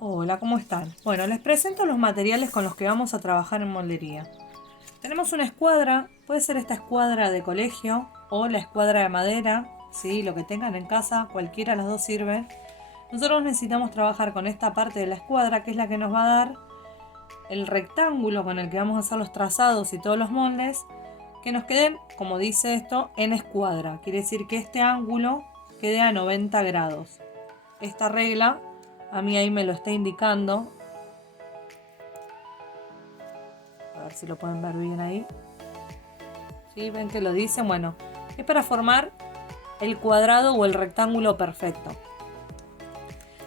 Hola, ¿cómo están? Bueno, les presento los materiales con los que vamos a trabajar en moldería. Tenemos una escuadra, puede ser esta escuadra de colegio o la escuadra de madera, ¿sí? Lo que tengan en casa, cualquiera de las dos sirve. Nosotros necesitamos trabajar con esta parte de la escuadra, que es la que nos va a dar el rectángulo con el que vamos a hacer los trazados y todos los moldes, que nos queden, como dice esto, en escuadra. Quiere decir que este ángulo quede a 90 grados. Esta regla a mí ahí me lo está indicando. A ver si lo pueden ver bien ahí. ¿Sí? ¿Ven que lo dicen? Bueno, es para formar el cuadrado o el rectángulo perfecto.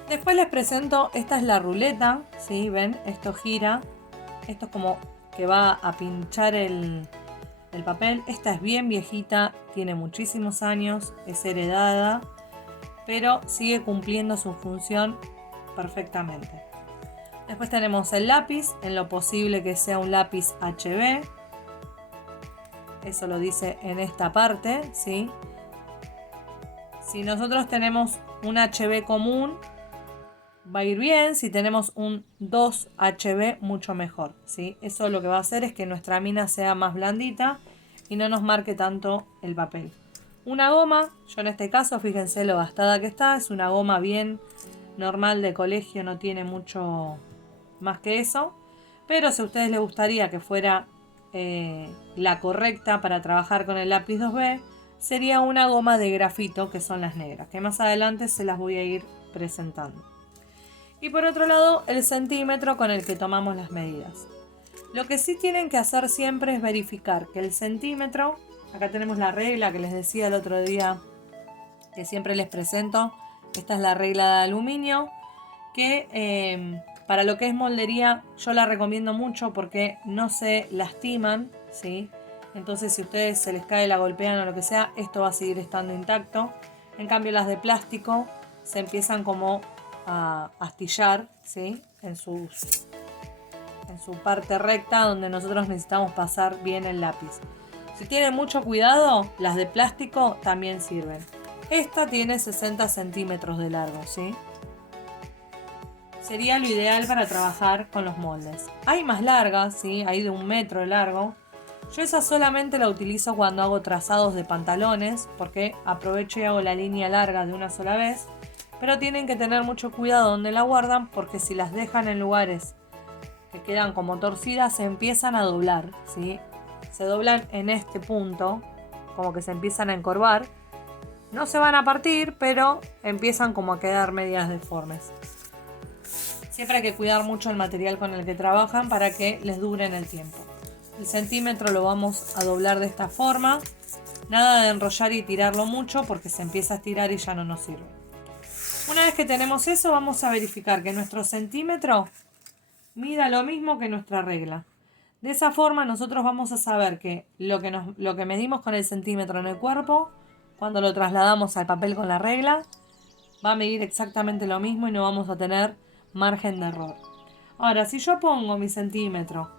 Después les presento, esta es la ruleta, ¿sí? ¿Ven? Esto gira. Esto es como que va a pinchar el papel. Esta es bien viejita, tiene muchísimos años, es heredada, pero sigue cumpliendo su función perfectamente. Después tenemos el lápiz, en lo posible que sea un lápiz HB. Eso lo dice en esta parte, ¿sí? Si nosotros tenemos un HB común, va a ir bien. Si tenemos un 2HB, mucho mejor, ¿sí? Eso lo que va a hacer es que nuestra mina sea más blandita y no nos marque tanto el papel. Una goma, yo en este caso, fíjense lo gastada que está, es una goma bien normal de colegio, no tiene mucho más que eso. Pero si a ustedes les gustaría que fuera la correcta para trabajar con el lápiz 2B, sería una goma de grafito, que son las negras, que más adelante se las voy a ir presentando. Y por otro lado, el centímetro con el que tomamos las medidas. Lo que sí tienen que hacer siempre es verificar que el centímetro, acá tenemos la regla que les decía el otro día, que siempre les presento. Esta es la regla de aluminio, que para lo que es moldería yo la recomiendo mucho porque no se lastiman, ¿sí? Entonces si a ustedes se les cae, la golpean o lo que sea, esto va a seguir estando intacto. En cambio las de plástico se empiezan como a astillar, ¿sí? En su parte recta donde nosotros necesitamos pasar bien el lápiz. Si tienen mucho cuidado, las de plástico también sirven. Esta tiene 60 centímetros de largo, ¿sí? Sería lo ideal para trabajar con los moldes. Hay más largas, ¿sí? Hay de 1 metro de largo. Yo esa solamente la utilizo cuando hago trazados de pantalones, porque aprovecho y hago la línea larga de una sola vez. Pero tienen que tener mucho cuidado donde la guardan, porque si las dejan en lugares que quedan como torcidas, se empiezan a doblar, ¿sí? Se doblan en este punto, como que se empiezan a encorvar. No se van a partir, pero empiezan como a quedar medias deformes. Siempre hay que cuidar mucho el material con el que trabajan para que les dure en el tiempo. El centímetro lo vamos a doblar de esta forma. Nada de enrollar y tirarlo mucho porque se empieza a estirar y ya no nos sirve. Una vez que tenemos eso, vamos a verificar que nuestro centímetro mida lo mismo que nuestra regla. De esa forma nosotros vamos a saber que lo que medimos con el centímetro en el cuerpo, cuando lo trasladamos al papel con la regla, va a medir exactamente lo mismo y no vamos a tener margen de error. Ahora, si yo pongo mi centímetro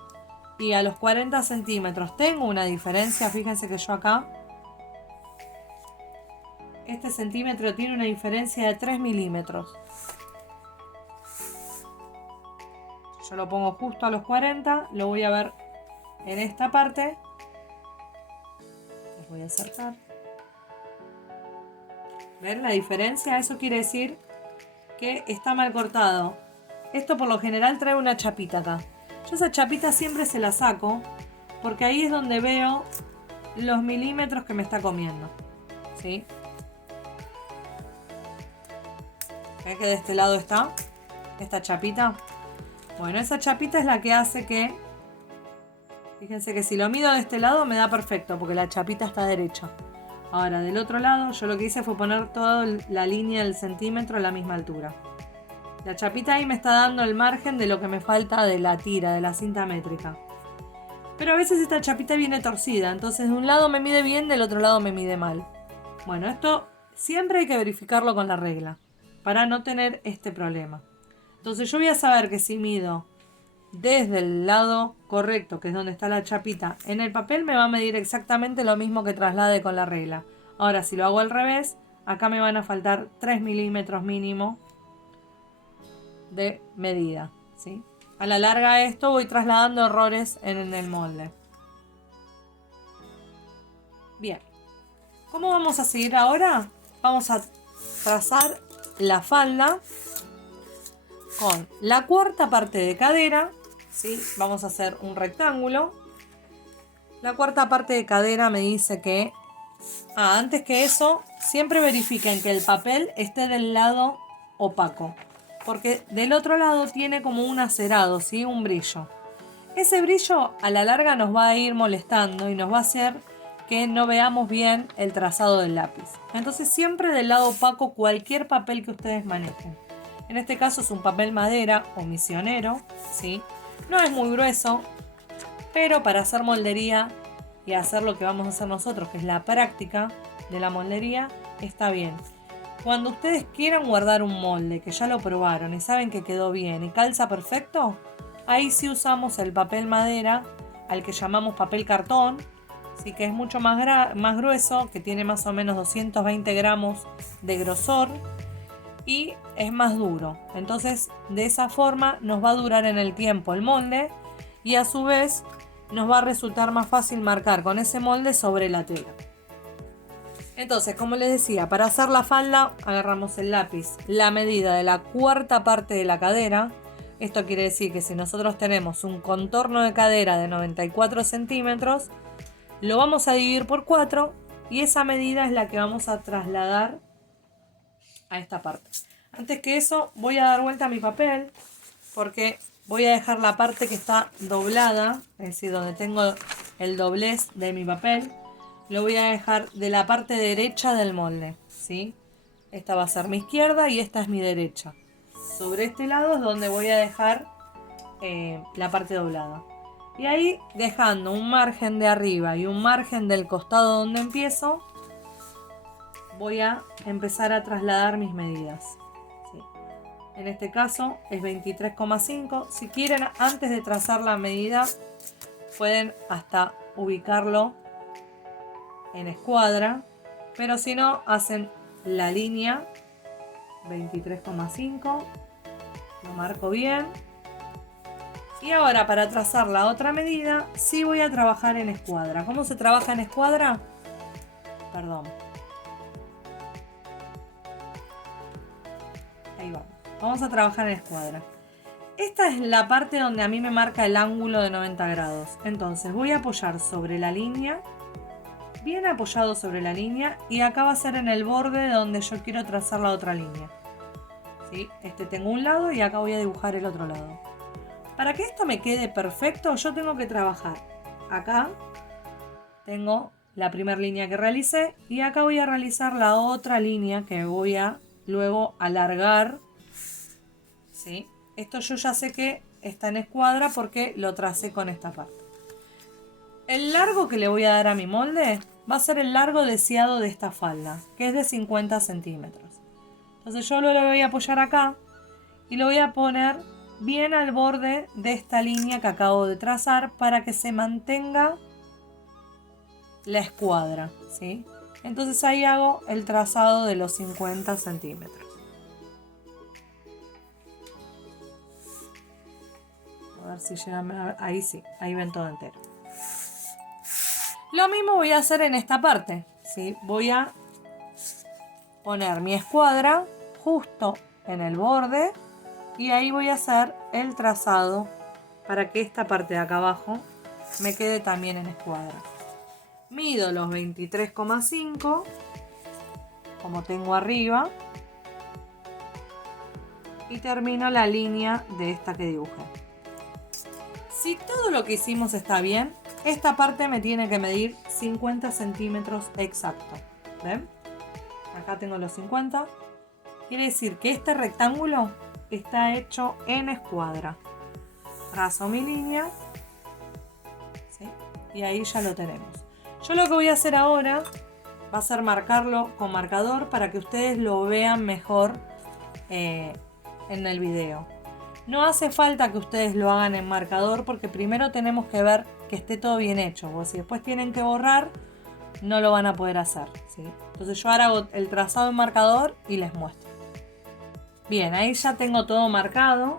y a los 40 centímetros tengo una diferencia, fíjense que yo acá, este centímetro tiene una diferencia de 3 milímetros. Yo lo pongo justo a los 40, lo voy a ver en esta parte. Les voy a acercar. ¿Ven la diferencia? Eso quiere decir que está mal cortado. Esto por lo general trae una chapita acá. Yo esa chapita siempre se la saco porque ahí es donde veo los milímetros que me está comiendo, ¿sí? ¿Ven que de este lado está esta chapita? Bueno, esa chapita es la que hace que... Fíjense que si lo mido de este lado me da perfecto porque la chapita está derecha. Ahora del otro lado yo lo que hice fue poner toda la línea del centímetro a la misma altura. La chapita ahí me está dando el margen de lo que me falta de la tira, de la cinta métrica. Pero a veces esta chapita viene torcida, entonces de un lado me mide bien, del otro lado me mide mal. Bueno, esto siempre hay que verificarlo con la regla, para no tener este problema. Entonces yo voy a saber que si mido desde el lado correcto, que es donde está la chapita, en el papel me va a medir exactamente lo mismo que traslade con la regla. Ahora, si lo hago al revés, acá me van a faltar 3 milímetros mínimo de medida, ¿sí? A la larga esto voy trasladando errores en el molde. Bien, ¿cómo vamos a seguir ahora? Vamos a trazar la falda con la cuarta parte de cadera, ¿sí? Vamos a hacer un rectángulo. La cuarta parte de cadera me dice que... antes que eso, siempre verifiquen que el papel esté del lado opaco. Porque del otro lado tiene como un acerado, ¿sí? Un brillo. Ese brillo a la larga nos va a ir molestando y nos va a hacer que no veamos bien el trazado del lápiz. Entonces siempre del lado opaco cualquier papel que ustedes manejen. En este caso es un papel madera o misionero, ¿sí? No es muy grueso, pero para hacer moldería y hacer lo que vamos a hacer nosotros, que es la práctica de la moldería, está bien. Cuando ustedes quieran guardar un molde, que ya lo probaron y saben que quedó bien y calza perfecto, ahí sí usamos el papel madera, al que llamamos papel cartón, sí, que es mucho más grueso, que tiene más o menos 220 gramos de grosor y es más duro. Entonces de esa forma nos va a durar en el tiempo el molde y a su vez nos va a resultar más fácil marcar con ese molde sobre la tela. Entonces, como les decía, para hacer la falda agarramos el lápiz, la medida de la cuarta parte de la cadera. Esto quiere decir que si nosotros tenemos un contorno de cadera de 94 centímetros, lo vamos a dividir por 4 y esa medida es la que vamos a trasladar a esta parte. Antes que eso, voy a dar vuelta a mi papel porque voy a dejar la parte que está doblada, es decir, donde tengo el doblez de mi papel. Lo voy a dejar de la parte derecha del molde, ¿sí? Esta va a ser mi izquierda y esta es mi derecha. Sobre este lado es donde voy a dejar la parte doblada. Y ahí, dejando un margen de arriba y un margen del costado donde empiezo, voy a empezar a trasladar mis medidas, ¿sí? En este caso es 23,5. Si quieren, antes de trazar la medida, pueden hasta ubicarlo en escuadra, pero si no, hacen la línea 23,5, lo marco bien. Y ahora para trazar la otra medida, sí voy a trabajar en escuadra. ¿Cómo se trabaja en escuadra? Perdón. Ahí vamos. Vamos a trabajar en escuadra. Esta es la parte donde a mí me marca el ángulo de 90 grados. Entonces voy a apoyar sobre la línea, bien apoyado sobre la línea, y acá va a ser en el borde donde yo quiero trazar la otra línea, ¿sí? Tengo un lado y acá voy a dibujar el otro lado. Para que esto me quede perfecto, yo tengo que trabajar. Acá tengo la primera línea que realicé y acá voy a realizar la otra línea que voy a luego alargar, ¿sí? Esto yo ya sé que está en escuadra porque lo tracé con esta parte. El largo que le voy a dar a mi molde va a ser el largo deseado de esta falda, que es de 50 centímetros. Entonces yo lo voy a apoyar acá y lo voy a poner bien al borde de esta línea que acabo de trazar para que se mantenga la escuadra, ¿sí? Entonces ahí hago el trazado de los 50 centímetros. A ver si llega, ahí sí, ahí ven todo entero. Lo mismo voy a hacer en esta parte, ¿sí? Voy a poner mi escuadra justo en el borde y ahí voy a hacer el trazado para que esta parte de acá abajo me quede también en escuadra. Mido los 23,5 como tengo arriba y termino la línea de esta que dibujé. Si todo lo que hicimos está bien, esta parte me tiene que medir 50 centímetros exacto. ¿Ven? Acá tengo los 50. Quiere decir que este rectángulo está hecho en escuadra. Trazo mi línea, ¿sí? Y ahí ya lo tenemos. Yo lo que voy a hacer ahora va a ser marcarlo con marcador para que ustedes lo vean mejor en el video. No hace falta que ustedes lo hagan en marcador porque primero tenemos que ver que esté todo bien hecho. Porque si después tienen que borrar, no lo van a poder hacer, ¿sí? Entonces yo ahora hago el trazado en marcador y les muestro. Bien, ahí ya tengo todo marcado.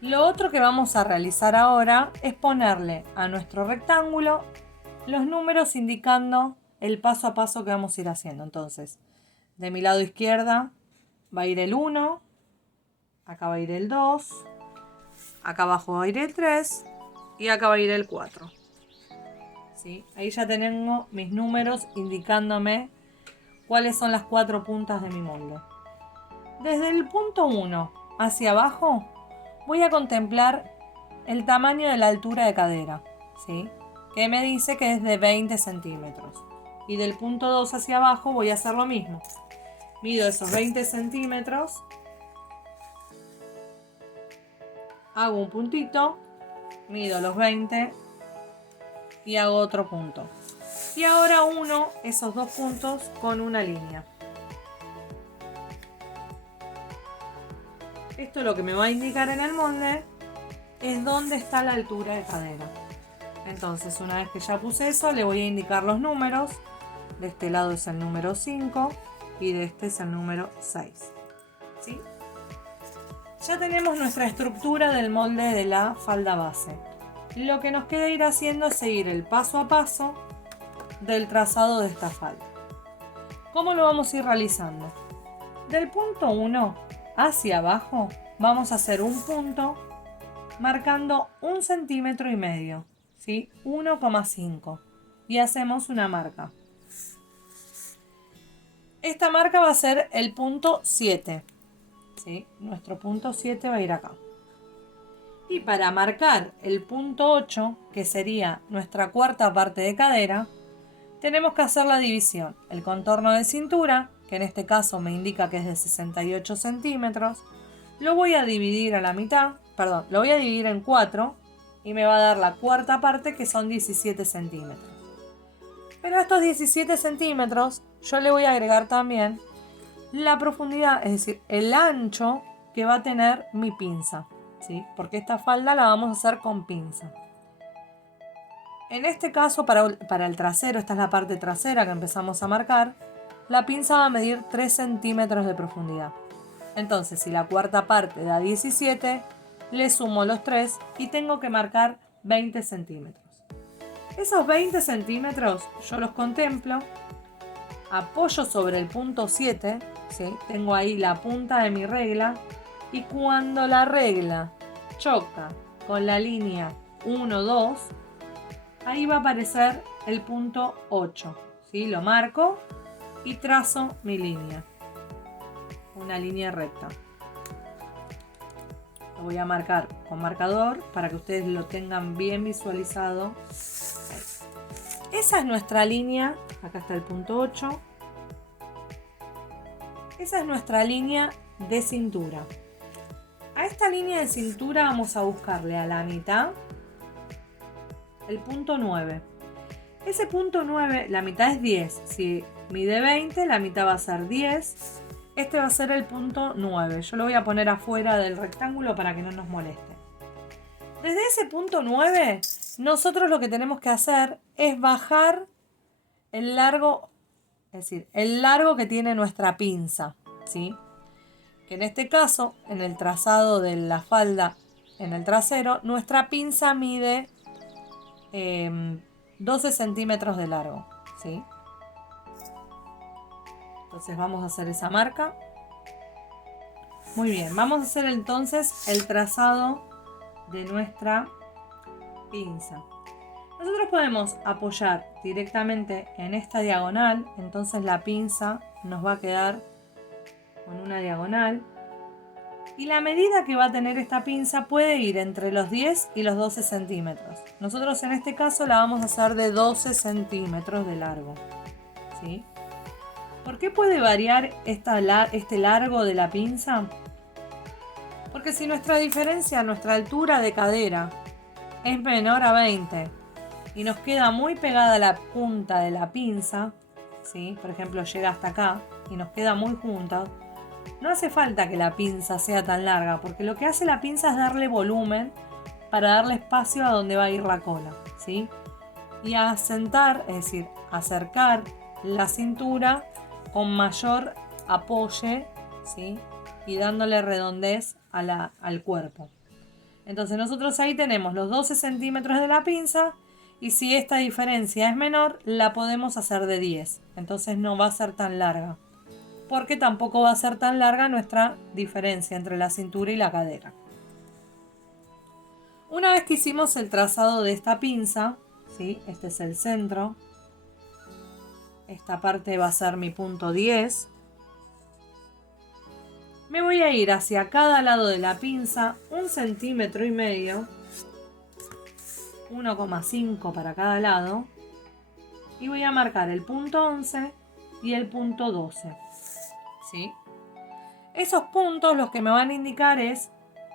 Lo otro que vamos a realizar ahora es ponerle a nuestro rectángulo los números indicando el paso a paso que vamos a ir haciendo. Entonces, de mi lado izquierda va a ir el 1, acá va a ir el 2, acá abajo va a ir el 3 y acá va a ir el 4. ¿Sí? Ahí ya tengo mis números indicándome cuáles son las 4 puntas de mi molde. Desde el punto 1 hacia abajo voy a contemplar el tamaño de la altura de cadera, ¿sí? Que me dice que es de 20 centímetros. Y del punto 2 hacia abajo voy a hacer lo mismo. Mido esos 20 centímetros, hago un puntito, mido los 20 y hago otro punto. Y ahora uno esos dos puntos con una línea. Esto lo que me va a indicar en el molde es dónde está la altura de cadera. Entonces, una vez que ya puse eso, le voy a indicar los números. De este lado es el número 5 y de este es el número 6. ¿Sí? Ya tenemos nuestra estructura del molde de la falda base. Lo que nos queda ir haciendo es seguir el paso a paso del trazado de esta falda. ¿Cómo lo vamos a ir realizando? Del punto 1 hacia abajo vamos a hacer un punto marcando 1,5 centímetros, ¿sí? 1,5 y hacemos una marca. Esta marca va a ser el punto 7, ¿sí? Nuestro punto 7 va a ir acá. Y para marcar el punto 8, que sería nuestra cuarta parte de cadera, tenemos que hacer la división. El contorno de cintura, que en este caso me indica que es de 68 centímetros, lo voy a dividir a la mitad, lo voy a dividir en 4 y me va a dar la cuarta parte, que son 17 centímetros. Pero a estos 17 centímetros yo le voy a agregar también la profundidad, es decir, el ancho que va a tener mi pinza, ¿sí? Porque esta falda la vamos a hacer con pinza. En este caso, para el trasero, esta es la parte trasera que empezamos a marcar, la pinza va a medir 3 centímetros de profundidad. Entonces, si la cuarta parte da 17, le sumo los 3 y tengo que marcar 20 centímetros. Esos 20 centímetros yo los contemplo, apoyo sobre el punto 7, ¿sí? Tengo ahí la punta de mi regla y cuando la regla choca con la línea 1, 2, ahí va a aparecer el punto 8, ¿sí? Lo marco y trazo mi línea, una línea recta. Lo voy a marcar con marcador para que ustedes lo tengan bien visualizado. Esa es nuestra línea, acá está el punto 8. Esa es nuestra línea de cintura. A esta línea de cintura vamos a buscarle a la mitad el punto 9. Ese punto 9, la mitad es 10. Si mide 20, la mitad va a ser 10. Este va a ser el punto 9. Yo lo voy a poner afuera del rectángulo para que no nos moleste. Desde ese punto 9, nosotros lo que tenemos que hacer es bajar el largo, es decir, el largo que tiene nuestra pinza, ¿sí? Que en este caso, en el trazado de la falda en el trasero, nuestra pinza mide 12 centímetros de largo, ¿sí? Entonces vamos a hacer esa marca. Muy bien, vamos a hacer entonces el trazado de nuestra pinza. Nosotros podemos apoyar directamente en esta diagonal, entonces la pinza nos va a quedar con una diagonal. Y la medida que va a tener esta pinza puede ir entre los 10 y los 12 centímetros. Nosotros en este caso la vamos a hacer de 12 centímetros de largo, ¿sí? ¿Por qué puede variar este largo de la pinza? Porque si nuestra diferencia, nuestra altura de cadera es menor a 20 y nos queda muy pegada la punta de la pinza, ¿sí? Por ejemplo, llega hasta acá y nos queda muy junta, no hace falta que la pinza sea tan larga, porque lo que hace la pinza es darle volumen para darle espacio a donde va a ir la cola, ¿sí? Y asentar, es decir, acercar la cintura con mayor apoyo, ¿sí? y dándole redondez al cuerpo. Entonces nosotros ahí tenemos los 12 centímetros de la pinza y si esta diferencia es menor, la podemos hacer de 10. Entonces no va a ser tan larga, porque tampoco va a ser tan larga nuestra diferencia entre la cintura y la cadera. Una vez que hicimos el trazado de esta pinza, ¿sí? Este es el centro, esta parte va a ser mi punto 10. Me voy a ir hacia cada lado de la pinza 1,5 centímetros, 1,5 para cada lado, y voy a marcar el punto 11 y el punto 12. ¿Sí? Esos puntos los que me van a indicar es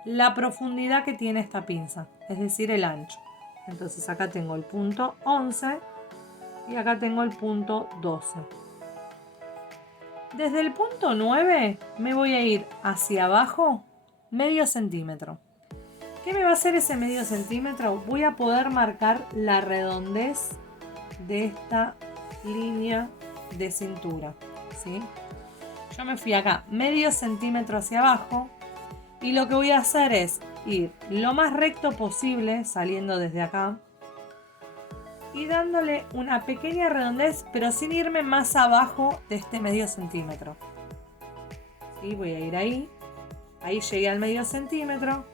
la profundidad que tiene esta pinza, es decir, el ancho. Entonces acá tengo el punto 11 y acá tengo el punto 12. Desde el punto 9 me voy a ir hacia abajo medio centímetro. ¿Qué me va a hacer ese medio centímetro? Voy a poder marcar la redondez de esta línea de cintura, ¿sí? Yo me fui acá medio centímetro hacia abajo y lo que voy a hacer es ir lo más recto posible saliendo desde acá y dándole una pequeña redondez, pero sin irme más abajo de este medio centímetro. ¿Sí? Voy a ir ahí llegué al medio centímetro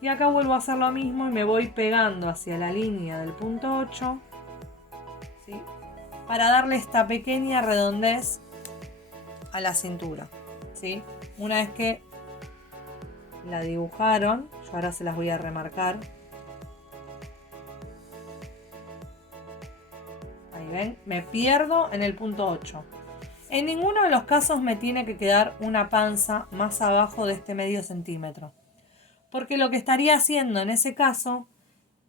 y acá vuelvo a hacer lo mismo y me voy pegando hacia la línea del punto 8, ¿sí? Para darle esta pequeña redondez a la cintura, ¿sí? Una vez que la dibujaron, yo ahora se las voy a remarcar. Ahí ven, me pierdo en el punto 8. En ninguno de los casos me tiene que quedar una panza más abajo de este medio centímetro, porque lo que estaría haciendo en ese caso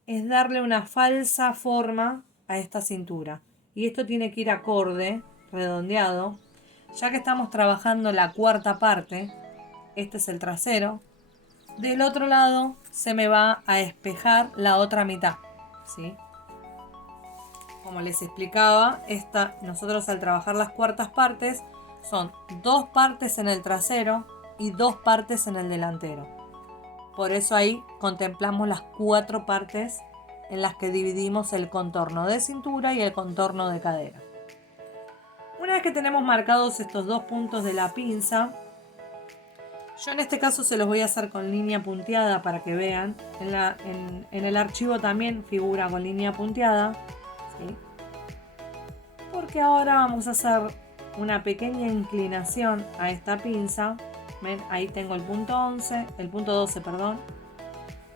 es darle una falsa forma a esta cintura. Y esto tiene que ir acorde, redondeado, ya que estamos trabajando la cuarta parte. Este es el trasero. Del otro lado se me va a espejar la otra mitad, ¿sí? Como les explicaba, nosotros al trabajar las cuartas partes son 2 partes en el trasero y 2 partes en el delantero. Por eso ahí contemplamos las 4 partes en las que dividimos el contorno de cintura y el contorno de cadera. Una vez que tenemos marcados estos 2 puntos de la pinza, yo en este caso se los voy a hacer con línea punteada para que vean. En el archivo también figura con línea punteada, ¿sí? Porque ahora vamos a hacer una pequeña inclinación a esta pinza. ¿Ven? Ahí tengo el punto 11, el punto 12, perdón.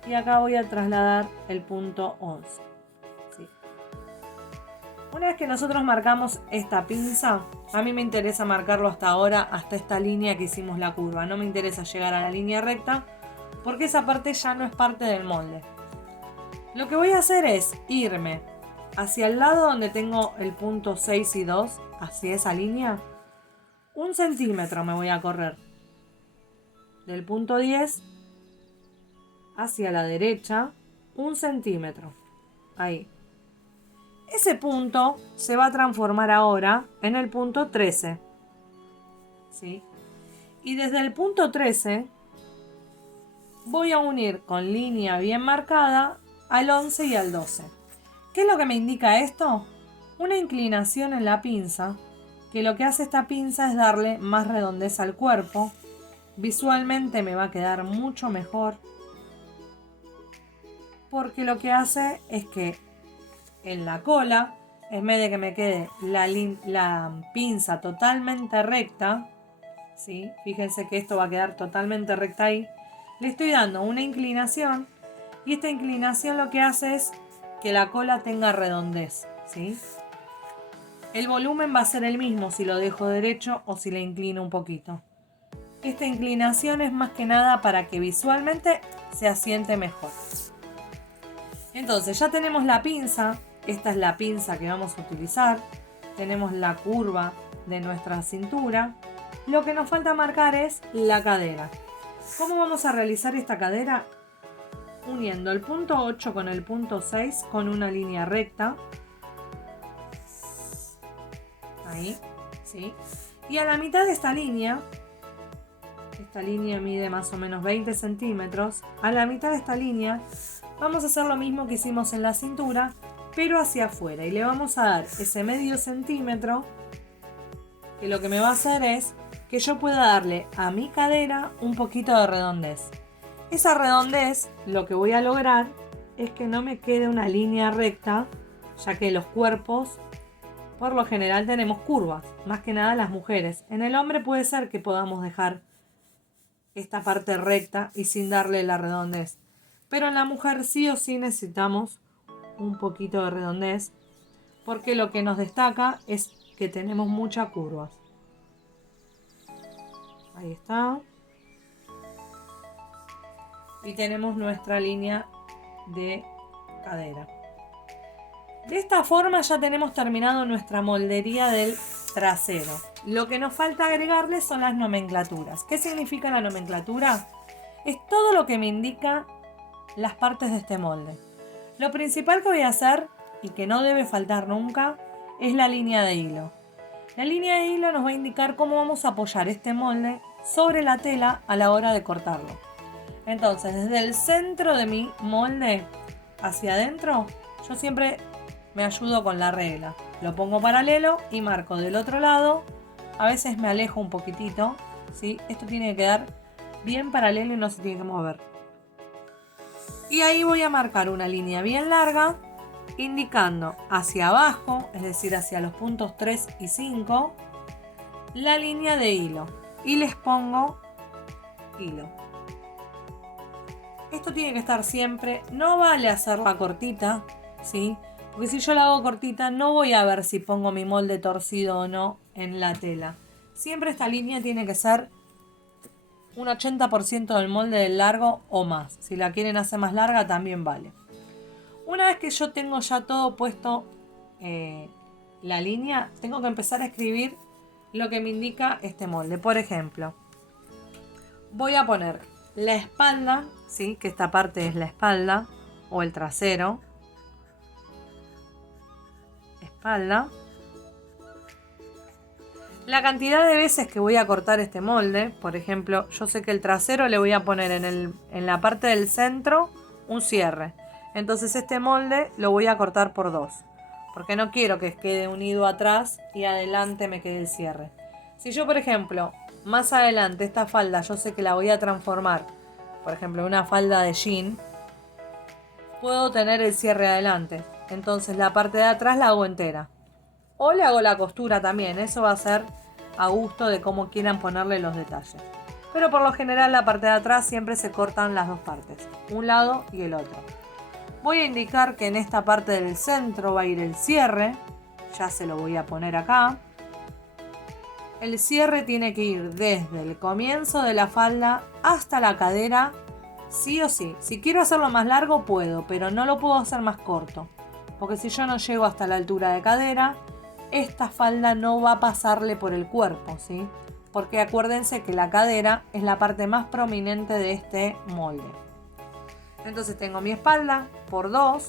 Y acá voy a trasladar el punto 11. ¿Sí? Una vez que nosotros marcamos esta pinza, a mí me interesa marcarlo hasta ahora, hasta esta línea que hicimos la curva. No me interesa llegar a la línea recta, porque esa parte ya no es parte del molde. Lo que voy a hacer es irme hacia el lado donde tengo el punto 6 y 2, hacia esa línea. 1 centímetro me voy a correr. Del punto 10 hacia la derecha, 1 centímetro. Ahí. Ese punto se va a transformar ahora en el punto 13. ¿Sí? Y desde el punto 13 voy a unir con línea bien marcada al 11 y al 12. ¿Qué es lo que me indica esto? Una inclinación en la pinza, que lo que hace esta pinza es darle más redondez al cuerpo. Visualmente me va a quedar mucho mejor, porque lo que hace es que en la cola, en vez de que me quede la pinza totalmente recta, ¿sí? Fíjense que esto va a quedar totalmente recta ahí, le estoy dando una inclinación y esta inclinación lo que hace es que la cola tenga redondez, ¿sí? El volumen va a ser el mismo si lo dejo derecho o si le inclino un poquito. Esta inclinación es más que nada para que visualmente se asiente mejor. Entonces ya tenemos la pinza. Esta es la pinza que vamos a utilizar. Tenemos la curva de nuestra cintura. Lo que nos falta marcar es la cadera. ¿Cómo vamos a realizar esta cadera? Uniendo el punto 8 con el punto 6 con una línea recta. Ahí, ¿sí? Y a la mitad de esta línea Esta línea mide más o menos 20 centímetros. A la mitad de esta línea vamos a hacer lo mismo que hicimos en la cintura, pero hacia afuera. Y le vamos a dar ese medio centímetro, que lo que me va a hacer es que yo pueda darle a mi cadera un poquito de redondez. Esa redondez, lo que voy a lograr es que no me quede una línea recta, ya que los cuerpos por lo general tenemos curvas, más que nada las mujeres. En el hombre puede ser que podamos dejar esta parte recta y sin darle la redondez, pero en la mujer sí o sí necesitamos un poquito de redondez, porque lo que nos destaca es que tenemos muchas curvas. Ahí está. Y tenemos nuestra línea de cadera. De esta forma ya tenemos terminado nuestra moldería del trasero. Lo que nos falta agregarle son las nomenclaturas. ¿Qué significa la nomenclatura? Es todo lo que me indica las partes de este molde. Lo principal que voy a hacer, y que no debe faltar nunca, es la línea de hilo. La línea de hilo nos va a indicar cómo vamos a apoyar este molde sobre la tela a la hora de cortarlo. Entonces, desde el centro de mi molde hacia adentro, yo siempre me ayudo con la regla. Lo pongo paralelo y marco del otro lado. A veces me alejo un poquitito, ¿sí? Esto tiene que quedar bien paralelo y no se tiene que mover. Y ahí voy a marcar una línea bien larga, indicando hacia abajo, es decir, hacia los puntos 3 y 5, la línea de hilo. Y les pongo hilo. Esto tiene que estar siempre, no vale hacerla cortita, ¿sí? Porque si yo la hago cortita no voy a ver si pongo mi molde torcido o no en la tela. Siempre esta línea tiene que ser un 80% del molde del largo o más. Si la quieren hacer más larga también vale. Una vez que yo tengo ya todo puesto la línea, tengo que empezar a escribir lo que me indica este molde. Por ejemplo, voy a poner la espalda, ¿sí? Que esta parte es la espalda o el trasero. Espalda. La cantidad de veces que voy a cortar este molde, por ejemplo, yo sé que el trasero le voy a poner en la parte del centro un cierre. Entonces este molde lo voy a cortar por 2, porque no quiero que quede unido atrás y adelante me quede el cierre. Si yo, por ejemplo, más adelante esta falda yo sé que la voy a transformar, por ejemplo, en una falda de jean, puedo tener el cierre adelante. Entonces la parte de atrás la hago entera. O le hago la costura también, eso va a ser a gusto de cómo quieran ponerle los detalles. Pero por lo general la parte de atrás siempre se cortan las dos partes, un lado y el otro. Voy a indicar que en esta parte del centro va a ir el cierre, ya se lo voy a poner acá. El cierre tiene que ir desde el comienzo de la falda hasta la cadera, sí o sí. Si quiero hacerlo más largo puedo, pero no lo puedo hacer más corto. Porque si yo no llego hasta la altura de cadera, esta falda no va a pasarle por el cuerpo, ¿sí? Porque acuérdense que la cadera es la parte más prominente de este molde. Entonces tengo mi espalda por 2.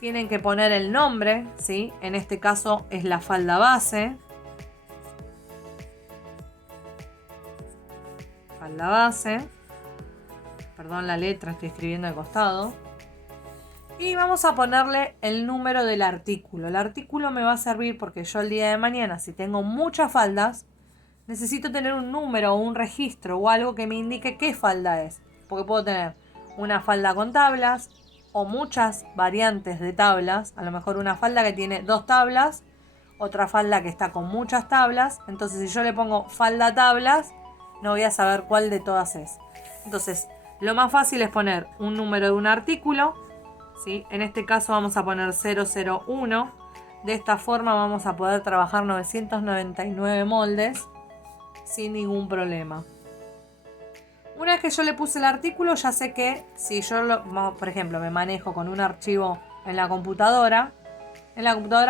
Tienen que poner el nombre, ¿sí? En este caso es la falda base. Falda base. Perdón la letra, estoy escribiendo al costado. Y vamos a ponerle el número del artículo. El artículo me va a servir porque yo el día de mañana, si tengo muchas faldas, necesito tener un número o un registro o algo que me indique qué falda es. Porque puedo tener una falda con tablas o muchas variantes de tablas. A lo mejor una falda que tiene 2 tablas, otra falda que está con muchas tablas. Entonces si yo le pongo falda tablas, no voy a saber cuál de todas es. Entonces lo más fácil es poner un número de un artículo, ¿sí? En este caso vamos a poner 001. De esta forma vamos a poder trabajar 999 moldes sin ningún problema. Una vez que yo le puse el artículo, ya sé que si yo, por ejemplo, me manejo con un archivo en la computadora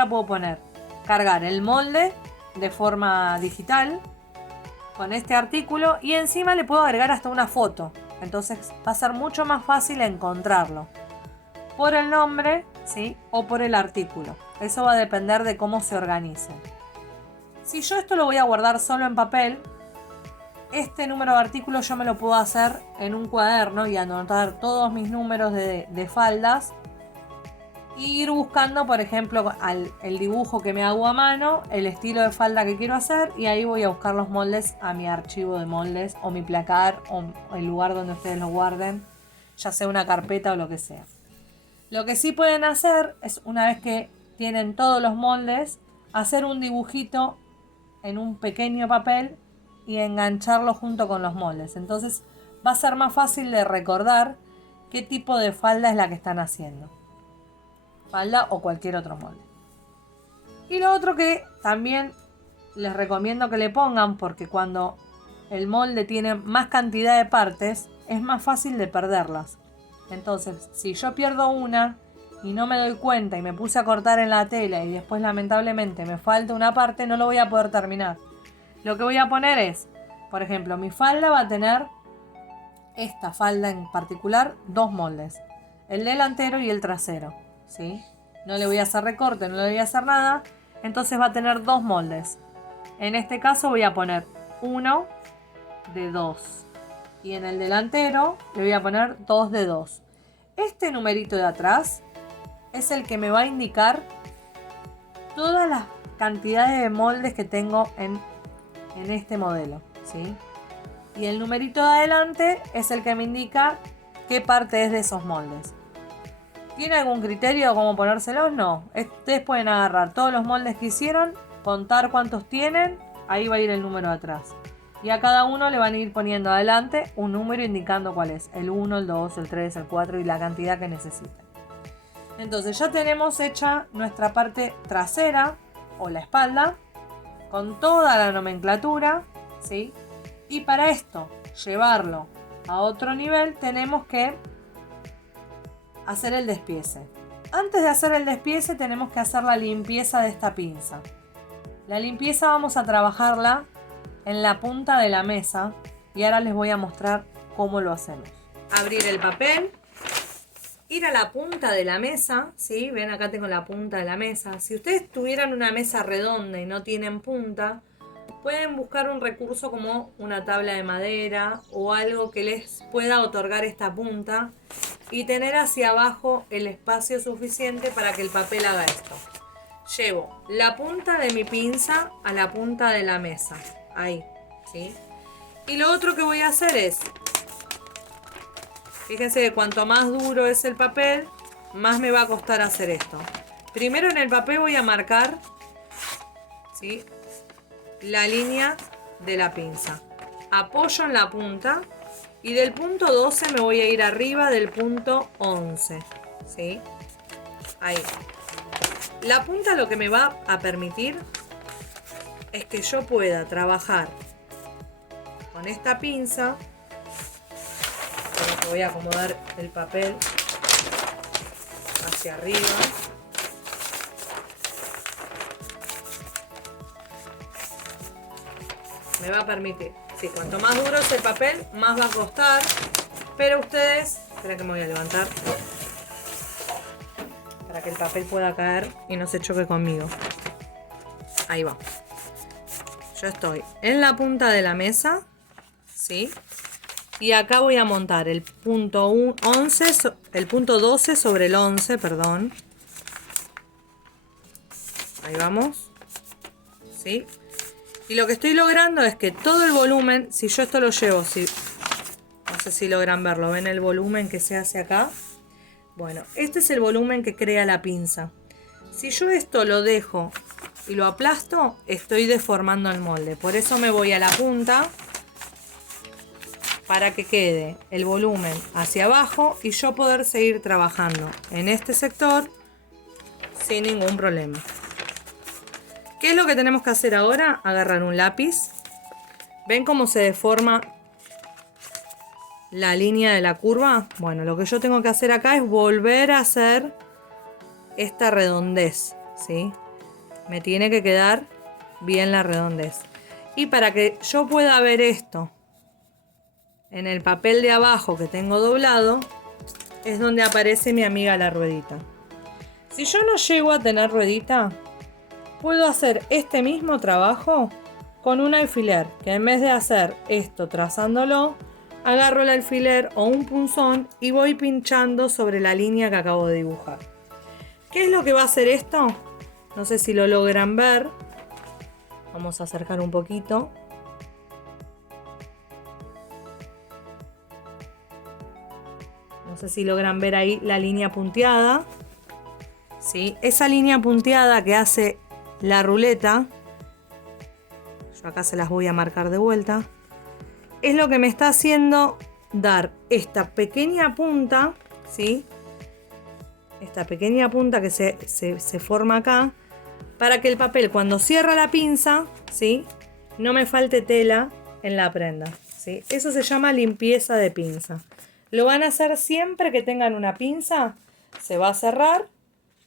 puedo poner, cargar el molde de forma digital con este artículo y encima le puedo agregar hasta una foto. Entonces va a ser mucho más fácil encontrarlo por el nombre, ¿sí? O por el artículo. Eso va a depender de cómo se organice. Si yo esto lo voy a guardar solo en papel, este número de artículos yo me lo puedo hacer en un cuaderno y anotar todos mis números de faldas. Y ir buscando, por ejemplo, el dibujo que me hago a mano, el estilo de falda que quiero hacer, y ahí voy a buscar los moldes a mi archivo de moldes o mi placar o el lugar donde ustedes lo guarden, ya sea una carpeta o lo que sea. Lo que sí pueden hacer es, una vez que tienen todos los moldes, hacer un dibujito en un pequeño papel y engancharlo junto con los moldes. Entonces va a ser más fácil de recordar qué tipo de falda es la que están haciendo. Falda o cualquier otro molde. Y lo otro que también les recomiendo que le pongan, porque cuando el molde tiene más cantidad de partes, es más fácil de perderlas. Entonces, si yo pierdo una y no me doy cuenta y me puse a cortar en la tela y después lamentablemente me falta una parte, no lo voy a poder terminar. Lo que voy a poner es, por ejemplo, mi falda va a tener, esta falda en particular, dos moldes. El delantero y el trasero. ¿Sí? No le voy a hacer recorte, no le voy a hacer nada. Entonces va a tener dos moldes. En este caso voy a poner uno de 2. Y en el delantero le voy a poner 2 de 2. Este numerito de atrás es el que me va a indicar todas las cantidades de moldes que tengo en este modelo. ¿Sí? Y el numerito de adelante es el que me indica qué parte es de esos moldes. ¿Tiene algún criterio de cómo ponérselos? No. Ustedes pueden agarrar todos los moldes que hicieron, contar cuántos tienen, ahí va a ir el número de atrás. Y a cada uno le van a ir poniendo adelante un número indicando cuál es. El 1, el 2, el 3, el 4 y la cantidad que necesiten. Entonces ya tenemos hecha nuestra parte trasera o la espalda con toda la nomenclatura, ¿sí? Y para esto, llevarlo a otro nivel, tenemos que hacer el despiece. Antes de hacer el despiece tenemos que hacer la limpieza de esta pinza. La limpieza vamos a trabajarla en la punta de la mesa y ahora les voy a mostrar cómo lo hacemos. Abrir el papel, ir a la punta de la mesa, ¿sí? Ven, acá tengo la punta de la mesa. Si ustedes tuvieran una mesa redonda y no tienen punta, pueden buscar un recurso como una tabla de madera o algo que les pueda otorgar esta punta y tener hacia abajo el espacio suficiente para que el papel haga esto. Llevo la punta de mi pinza a la punta de la mesa, ahí, ¿sí? Y lo otro que voy a hacer es, fíjense que cuanto más duro es el papel, más me va a costar hacer esto. Primero en el papel voy a marcar, ¿sí?, la línea de la pinza. Apoyo en la punta y del punto 12 me voy a ir arriba del punto 11. ¿Sí? Ahí. La punta lo que me va a permitir es que yo pueda trabajar con esta pinza. Voy a acomodar el papel hacia arriba. Me va a permitir, sí, cuanto más duro es el papel, más va a costar, pero ustedes, espera que me voy a levantar para que el papel pueda caer y no se choque conmigo. Ahí va. Yo estoy en la punta de la mesa, ¿sí? Y acá voy a montar el punto 11, el punto 12 sobre el 11, perdón. Ahí vamos, ¿sí? Y lo que estoy logrando es que todo el volumen, si yo esto lo llevo, si, no sé si logran verlo, ¿ven el volumen que se hace acá? Bueno, este es el volumen que crea la pinza. Si yo esto lo dejo y lo aplasto, estoy deformando el molde. Por eso me voy a la punta para que quede el volumen hacia abajo y yo poder seguir trabajando en este sector sin ningún problema. ¿Qué es lo que tenemos que hacer ahora? Agarrar un lápiz. ¿Ven cómo se deforma la línea de la curva? Bueno, lo que yo tengo que hacer acá es volver a hacer esta redondez, ¿sí? Me tiene que quedar bien la redondez. Y para que yo pueda ver esto en el papel de abajo que tengo doblado, es donde aparece mi amiga la ruedita. Si yo no llego a tener ruedita, puedo hacer este mismo trabajo con un alfiler, que en vez de hacer esto trazándolo, agarro el alfiler o un punzón y voy pinchando sobre la línea que acabo de dibujar. ¿Qué es lo que va a hacer esto? No sé si lo logran ver. Vamos a acercar un poquito. No sé si logran ver ahí la línea punteada. ¿Sí? Esa línea punteada que hace la ruleta, yo acá se las voy a marcar de vuelta, es lo que me está haciendo dar esta pequeña punta, ¿sí? Esta pequeña punta que se forma acá, para que el papel cuando cierra la pinza, ¿sí?, no me falte tela en la prenda, ¿sí? Eso se llama limpieza de pinza. Lo van a hacer siempre que tengan una pinza, se va a cerrar,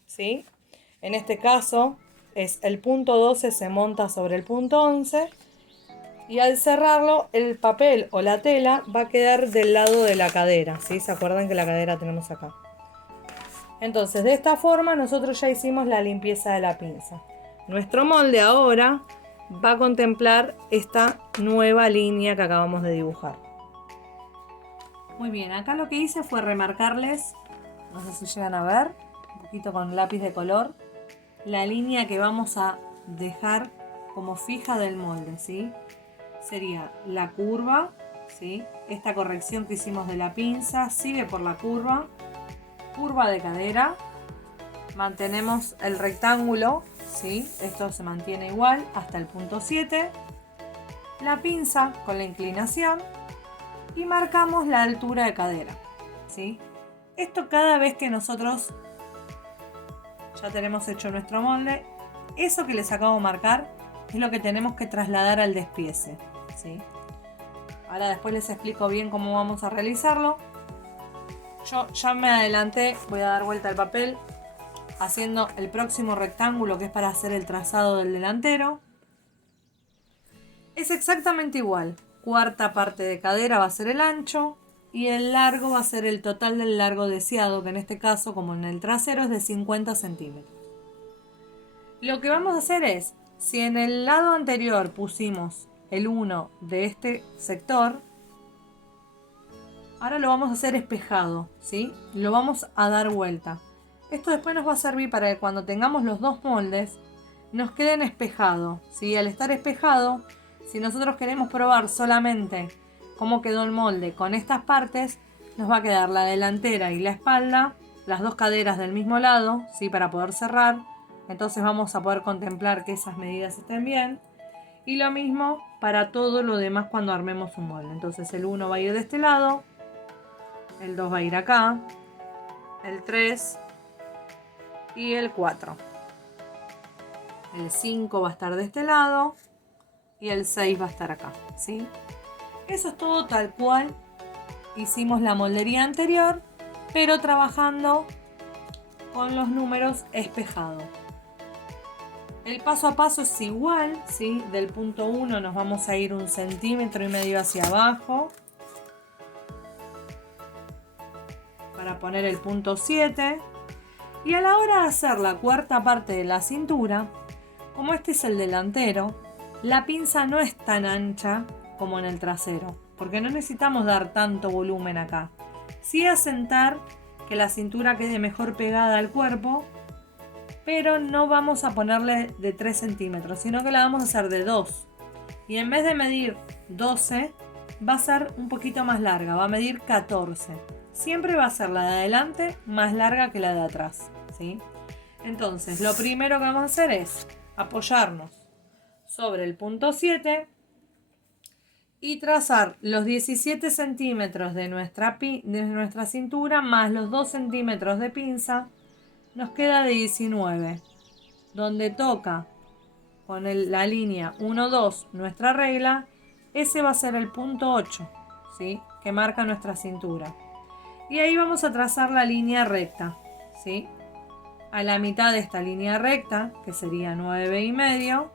¿sí? En este caso es el punto 12 se monta sobre el punto 11 y al cerrarlo el papel o la tela va a quedar del lado de la cadera, ¿sí? ¿Se acuerdan que la cadera tenemos acá? Entonces de esta forma nosotros ya hicimos la limpieza de la pinza. Nuestro molde ahora va a contemplar esta nueva línea que acabamos de dibujar. Muy bien, acá lo que hice fue remarcarles, no sé si llegan a ver, un poquito con lápiz de color, la línea que vamos a dejar como fija del molde, ¿sí? Sería la curva, ¿sí? Esta corrección que hicimos de la pinza sigue por la curva de cadera, mantenemos el rectángulo, ¿sí? Esto se mantiene igual hasta el punto 7, la pinza con la inclinación y marcamos la altura de cadera, ¿sí? Esto cada vez que nosotros ya tenemos hecho nuestro molde, eso que les acabo de marcar es lo que tenemos que trasladar al despiece, ¿sí? Ahora después les explico bien cómo vamos a realizarlo. Yo ya me adelanté, voy a dar vuelta al papel haciendo el próximo rectángulo que es para hacer el trazado del delantero. Es exactamente igual, cuarta parte de cadera va a ser el ancho y el largo va a ser el total del largo deseado, que en este caso, como en el trasero, es de 50 centímetros. Lo que vamos a hacer es, si en el lado anterior pusimos el 1 de este sector, ahora lo vamos a hacer espejado, ¿sí? Lo vamos a dar vuelta. Esto después nos va a servir para que cuando tengamos los dos moldes nos queden espejados, ¿sí? Al estar espejado, si nosotros queremos probar solamente cómo quedó el molde con estas partes, nos va a quedar la delantera y la espalda, las dos caderas del mismo lado, ¿sí? Para poder cerrar. Entonces vamos a poder contemplar que esas medidas estén bien. Y lo mismo para todo lo demás cuando armemos un molde. Entonces el 1 va a ir de este lado, el 2 va a ir acá, el 3 y el 4. El 5 va a estar de este lado y el 6 va a estar acá, ¿sí? Eso es todo tal cual hicimos la moldería anterior, pero trabajando con los números espejados. El paso a paso es igual, ¿sí? Del punto 1 nos vamos a ir 1,5 centímetros hacia abajo para poner el punto 7. Y a la hora de hacer la cuarta parte de la cintura, como este es el delantero, la pinza no es tan ancha como en el trasero, porque no necesitamos dar tanto volumen acá. Sí asentar que la cintura quede mejor pegada al cuerpo, pero no vamos a ponerle de 3 centímetros, sino que la vamos a hacer de 2. Y en vez de medir 12, va a ser un poquito más larga, va a medir 14. Siempre va a ser la de adelante más larga que la de atrás, ¿sí? Entonces, lo primero que vamos a hacer es apoyarnos sobre el punto 7 y trazar los 17 centímetros de nuestra cintura más los 2 centímetros de pinza. Nos queda de 19, donde toca con la línea 1, 2 nuestra regla. Ese va a ser el punto 8, ¿sí? Que marca nuestra cintura. Y ahí vamos a trazar la línea recta, ¿sí? A la mitad de esta línea recta, que sería 9,5,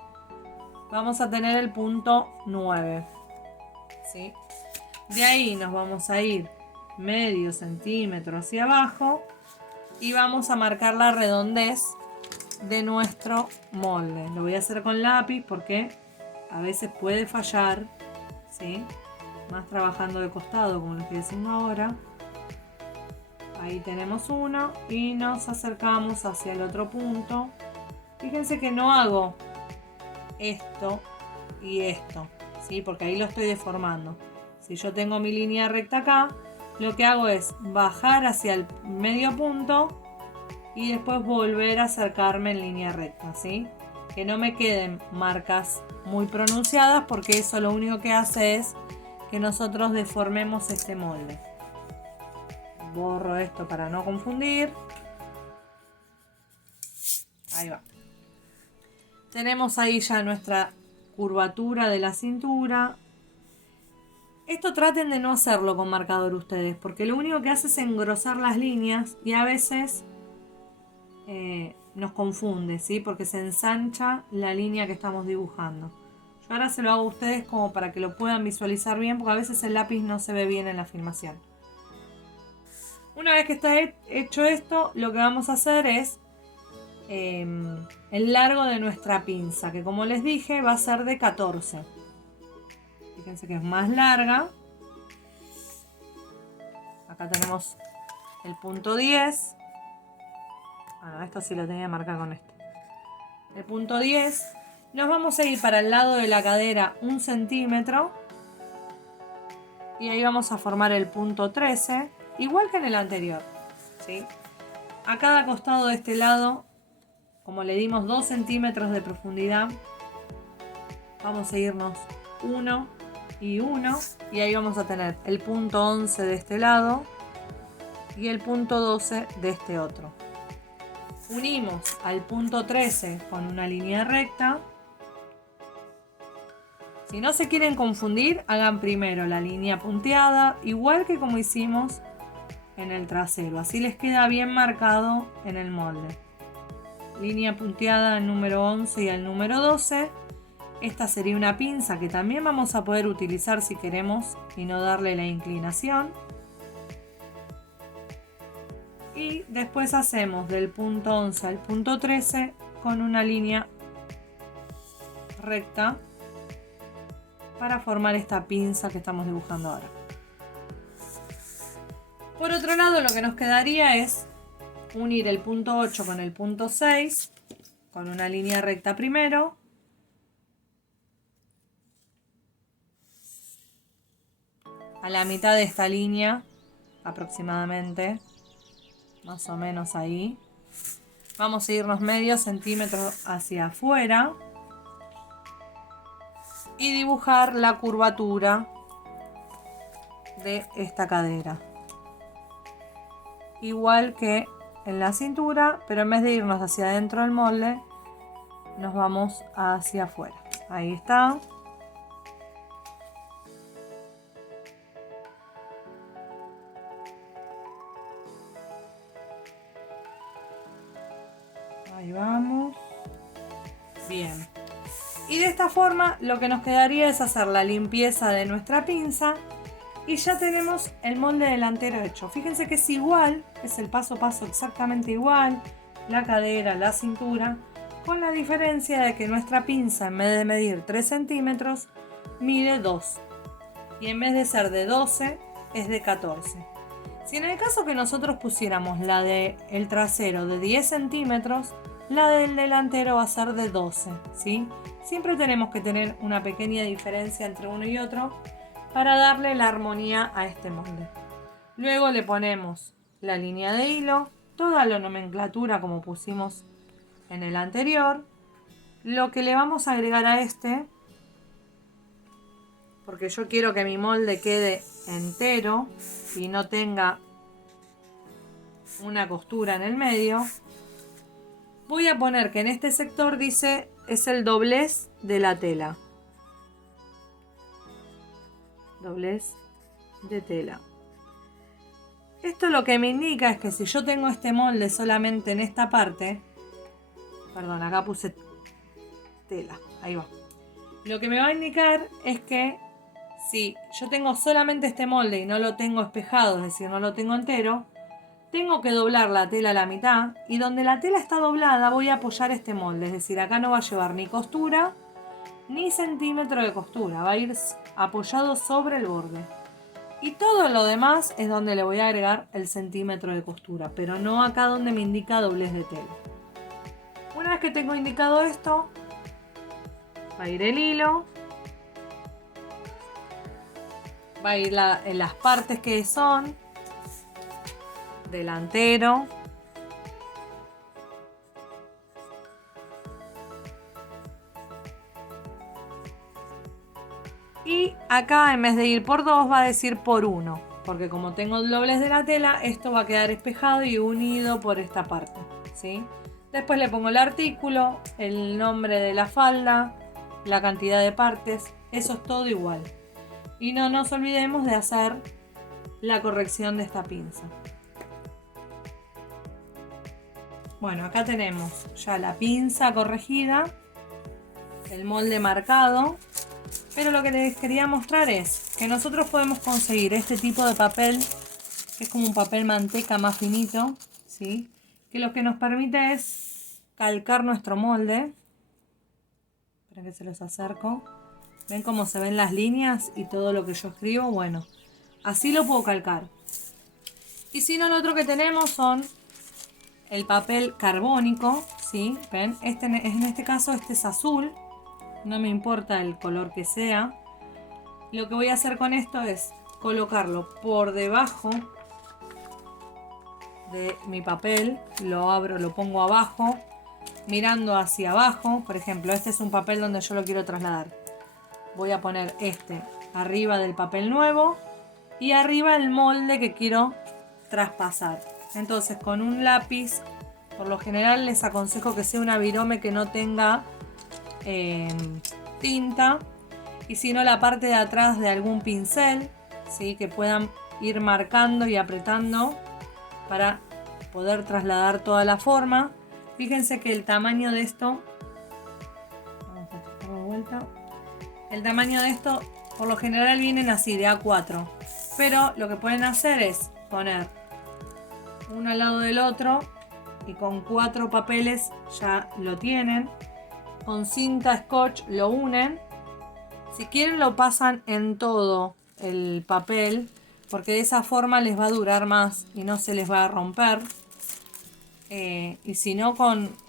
vamos a tener el punto 9, ¿sí? De ahí nos vamos a ir medio centímetro hacia abajo y vamos a marcar la redondez de nuestro molde. Lo voy a hacer con lápiz porque a veces puede fallar, ¿sí? Más trabajando de costado, como lo estoy haciendo ahora. Ahí tenemos uno y nos acercamos hacia el otro punto. Fíjense que no hago esto y esto, ¿sí? Porque ahí lo estoy deformando. Si yo tengo mi línea recta acá, lo que hago es bajar hacia el medio punto y después volver a acercarme en línea recta, ¿sí? Que no me queden marcas muy pronunciadas, porque eso lo único que hace es que nosotros deformemos este molde. Borro esto para no confundir. Ahí va. Tenemos ahí ya nuestra curvatura de la cintura. Esto traten de no hacerlo con marcador ustedes, porque lo único que hace es engrosar las líneas y a veces nos confunde, ¿sí? Porque se ensancha la línea que estamos dibujando. Yo ahora se lo hago a ustedes como para que lo puedan visualizar bien, porque a veces el lápiz no se ve bien en la filmación. Una vez que está hecho esto, lo que vamos a hacer es el largo de nuestra pinza, que como les dije va a ser de 14. Fíjense que es más larga. Acá tenemos el punto 10. Bueno, esto sí lo tenía que marcar con esto. El punto 10. Nos vamos a ir para el lado de la cadera 1 centímetro. Y ahí vamos a formar el punto 13. Igual que en el anterior, ¿sí? A cada costado de este lado, como le dimos 2 centímetros de profundidad, vamos a irnos 1 y 1. Y ahí vamos a tener el punto 11 de este lado y el punto 12 de este otro. Unimos al punto 13 con una línea recta. Si no se quieren confundir, hagan primero la línea punteada, igual que como hicimos en el trasero. Así les queda bien marcado en el molde. Línea punteada al número 11 y al número 12. Esta sería una pinza que también vamos a poder utilizar si queremos y no darle la inclinación. Y después hacemos del punto 11 al punto 13 con una línea recta para formar esta pinza que estamos dibujando ahora. Por otro lado, lo que nos quedaría es unir el punto 8 con el punto 6 con una línea recta primero. A la mitad de esta línea, aproximadamente, más o menos ahí, vamos a irnos medio centímetro hacia afuera y dibujar la curvatura de esta cadera. Igual que en la cintura, pero en vez de irnos hacia adentro del molde, nos vamos hacia afuera. Ahí está. Ahí vamos. Bien. Y de esta forma lo que nos quedaría es hacer la limpieza de nuestra pinza y ya tenemos el molde delantero hecho. Fíjense que es igual, es el paso a paso exactamente igual, la cadera, la cintura, con la diferencia de que nuestra pinza en vez de medir 3 centímetros mide 2 y en vez de ser de 12 es de 14. Si en el caso que nosotros pusiéramos la del trasero de 10 centímetros, la del delantero va a ser de 12, ¿sí? Siempre tenemos que tener una pequeña diferencia entre uno y otro para darle la armonía a este molde. Luego le ponemos la línea de hilo, toda la nomenclatura como pusimos en el anterior. Lo que le vamos a agregar a este, porque yo quiero que mi molde quede entero y no tenga una costura en el medio, voy a poner que en este sector dice es el doblez de la tela. Doblez de tela. Esto lo que me indica es que si yo tengo este molde solamente en esta parte, perdón, acá puse tela, ahí va. Lo que me va a indicar es que si yo tengo solamente este molde y no lo tengo espejado, es decir, no lo tengo entero, tengo que doblar la tela a la mitad y donde la tela está doblada voy a apoyar este molde, es decir, acá no va a llevar ni costura ni centímetro de costura, va a ir apoyado sobre el borde. Y todo lo demás es donde le voy a agregar el centímetro de costura, pero no acá donde me indica doblez de tela. Una vez que tengo indicado esto, va a ir el hilo, va a ir en las partes que son delantero, y acá en vez de ir por 2 va a decir por 1, porque como tengo el doblez de la tela, esto va a quedar espejado y unido por esta parte, ¿sí? Después le pongo el artículo, el nombre de la falda, la cantidad de partes, eso es todo igual. Y no nos olvidemos de hacer la corrección de esta pinza. Bueno, acá tenemos ya la pinza corregida, el molde marcado, pero lo que les quería mostrar es que nosotros podemos conseguir este tipo de papel, que es como un papel manteca más finito, ¿sí? Que lo que nos permite es calcar nuestro molde. Esperen que se los acerco. ¿Ven cómo se ven las líneas y todo lo que yo escribo? Bueno, así lo puedo calcar. Y si no, lo otro que tenemos son el papel carbónico, ¿sí? ¿Ven? En este caso este es azul. No me importa el color que sea. Lo que voy a hacer con esto es colocarlo por debajo de mi papel. Lo abro, lo pongo abajo, mirando hacia abajo. Por ejemplo, este es un papel donde yo lo quiero trasladar. Voy a poner este arriba del papel nuevo y arriba el molde que quiero traspasar. Entonces con un lápiz, por lo general les aconsejo que sea una virome que no tenga tinta, y si no la parte de atrás de algún pincel, ¿sí? Que puedan ir marcando y apretando para poder trasladar toda la forma. Fíjense que el tamaño de esto, vamos a tratar de vuelta, el tamaño de esto por lo general vienen así de A4, pero lo que pueden hacer es poner uno al lado del otro y con 4 papeles ya lo tienen. Con cinta scotch lo unen. Si quieren lo pasan en todo el papel, porque de esa forma les va a durar más y no se les va a romper. Y si no,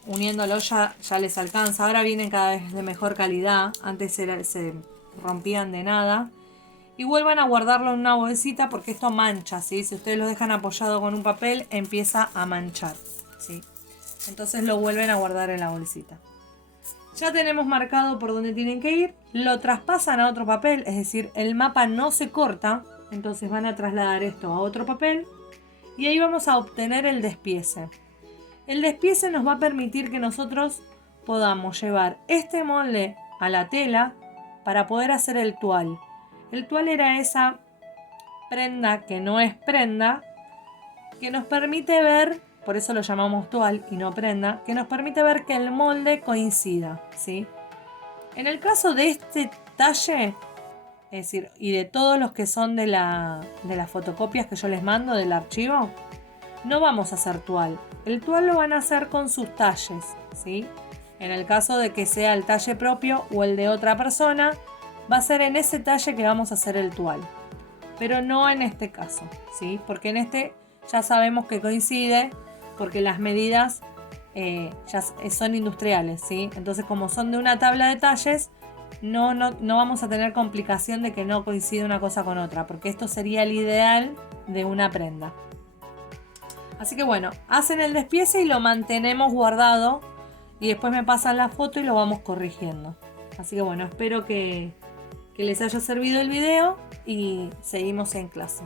uniéndolo ya les alcanza. Ahora vienen cada vez de mejor calidad. Antes se rompían de nada. Y vuelvan a guardarlo en una bolsita porque esto mancha, ¿sí? Si ustedes lo dejan apoyado con un papel, empieza a manchar, ¿sí? Entonces lo vuelven a guardar en la bolsita. Ya tenemos marcado por dónde tienen que ir, lo traspasan a otro papel, es decir, el mapa no se corta, entonces van a trasladar esto a otro papel y ahí vamos a obtener el despiece. El despiece nos va a permitir que nosotros podamos llevar este molde a la tela para poder hacer el tual. El tual era esa prenda que no es prenda, que nos permite ver, por eso lo llamamos tual y no prenda, que nos permite ver que el molde coincida, ¿sí? En el caso de este talle, es decir, y de todos los que son de las fotocopias que yo les mando del archivo, no vamos a hacer tual. El tual lo van a hacer con sus talles, ¿sí? En el caso de que sea el talle propio o el de otra persona, va a ser en ese talle que vamos a hacer el tual. Pero no en este caso, ¿sí? Porque en este ya sabemos que coincide, porque las medidas ya son industriales, ¿sí? Entonces, como son de una tabla de talles, no vamos a tener complicación de que no coincide una cosa con otra, porque esto sería el ideal de una prenda. Así que bueno, hacen el despiece y lo mantenemos guardado y después me pasan la foto y lo vamos corrigiendo. Así que bueno, espero que les haya servido el video y seguimos en clase.